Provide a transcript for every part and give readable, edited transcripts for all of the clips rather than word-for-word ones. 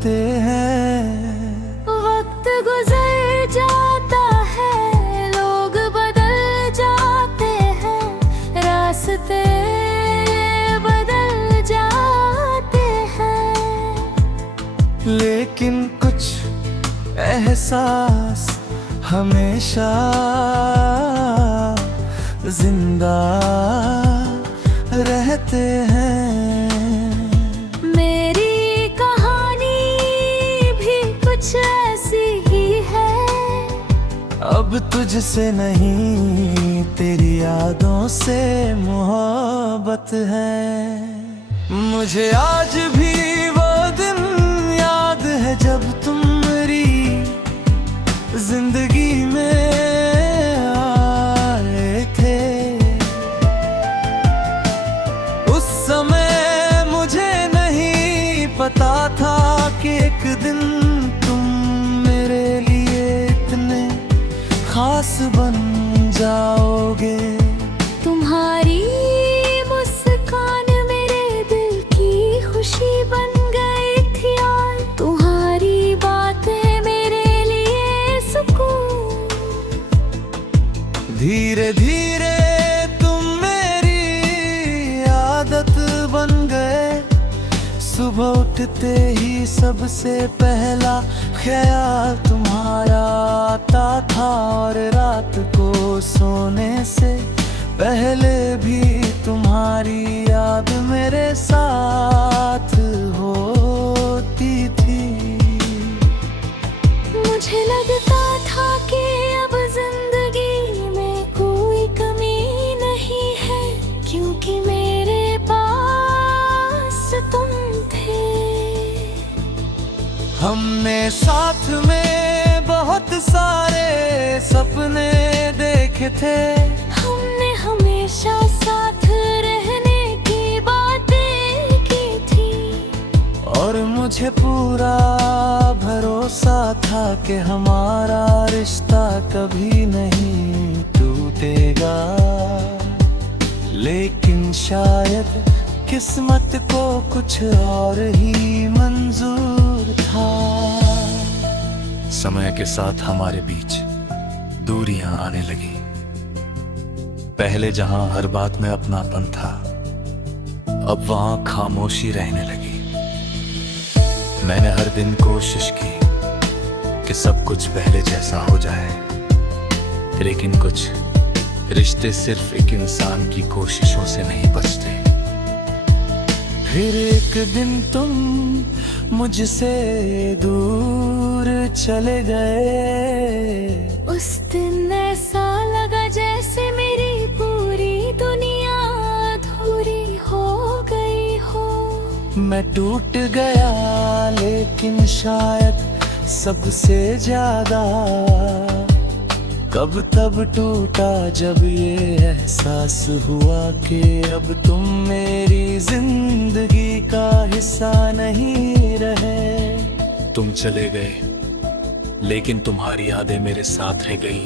रहते हैं। वक्त गुजर जाता है, लोग बदल जाते हैं, रास्ते बदल जाते हैं, लेकिन कुछ एहसास हमेशा जिंदा रहते हैं। मेरी कहानी भी कुछ ऐसी ही है। अब तुझसे नहीं, तेरी यादों से मोहब्बत है। मुझे आज भी वो दिन याद है जब तुम मेरी जिंदगी में आए थे। उस समय मुझे नहीं पता था कि एक दिन तुम मेरे लिए इतने खास बन जाओगे। तुम्हारी मुस्कान मेरे दिल की खुशी बन गई थी, और तुम्हारी बातें मेरे लिए सुकून। धीरे धीरे तुम मेरी आदत बन गए। सुबह उठते ही सबसे पहला ख्याल तुम्हारा आता था, और रात को सोने से पहले भी तुम्हारी याद मेरे साथ होती थी। मुझे लगता था कि अब जिंदगी में कोई कमी नहीं है, क्योंकि मेरे पास तुम थे। हमने साथ में बहुत सारे सपने देखे थे। हमने हमेशा साथ रहने की बातें की थी, और मुझे पूरा भरोसा था कि हमारा रिश्ता कभी नहीं टूटेगा। लेकिन शायद किस्मत को कुछ और ही मंजूर था। समय के साथ हमारे बीच दूरियां आने लगी। पहले जहां हर बात में अपनापन था, अब वहां खामोशी रहने लगी। मैंने हर दिन कोशिश की कि सब कुछ पहले जैसा हो जाए, लेकिन कुछ रिश्ते सिर्फ एक इंसान की कोशिशों से नहीं बचते। फिर एक दिन तुम मुझसे दूर चले गए। उस दिन ऐसा लगा जैसे मेरी पूरी दुनिया अधूरी हो गई हो। मैं टूट गया, लेकिन शायद सबसे ज्यादा कब तब टूटा जब ये एहसास हुआ कि अब तुम मेरी जिंदगी का हिस्सा नहीं रहे। तुम चले गए, लेकिन तुम्हारी यादें मेरे साथ रह गई।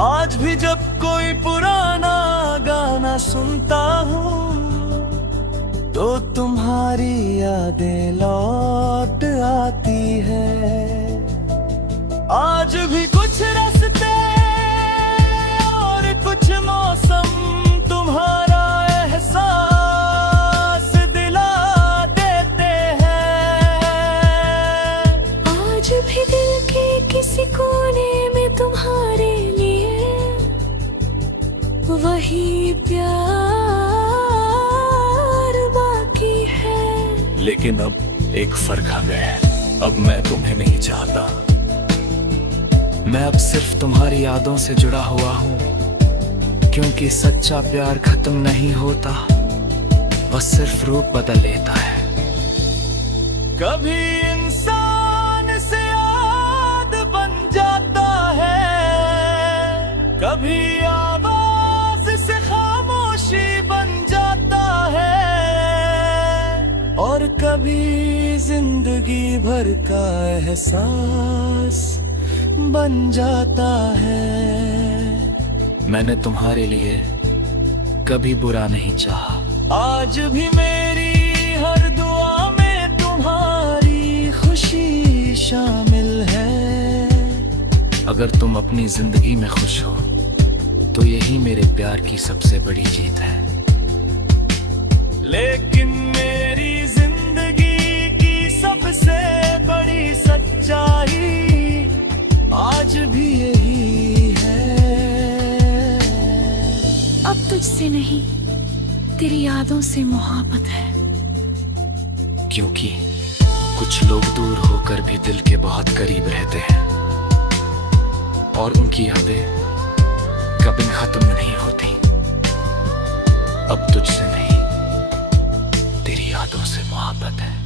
आज भी जब कोई पुराना गाना सुनता हूँ, तो तुम्हारी यादें लौट आती है। आज भी कुछ रास्ते और कुछ मौसम तुम्हारा एहसास दिला देते हैं। आज भी दिल के किसी कोने में तुम्हारे लिए वही प्यार बाकी है। लेकिन अब एक फर्क आ गया है। अब मैं तुम्हें नहीं चाहता। मैं अब सिर्फ तुम्हारी यादों से जुड़ा हुआ हूँ, क्योंकि सच्चा प्यार खत्म नहीं होता, बस सिर्फ रूप बदल लेता है। कभी इंसान से याद बन जाता है, कभी आवाज से खामोशी बन जाता है, और कभी जिंदगी भर का एहसास बन जाता है। मैंने तुम्हारे लिए कभी बुरा नहीं चाहा। आज भी मेरी हर दुआ में तुम्हारा अगर तुम अपनी जिंदगी में खुश हो तो यही मेरे प्यार की सबसे बड़ी जीत है। लेकिन मेरी जिंदगी की सबसे बड़ी सच्चाई आज भी यही है। अब तुझसे नहीं, तेरी यादों से मोहब्बत है। क्योंकि कुछ लोग दूर होकर भी दिल के बहुत करीब रहते हैं और उनकी यादें कभी खत्म नहीं होती। अब तुझसे नहीं, तेरी यादों से मोहब्बत है।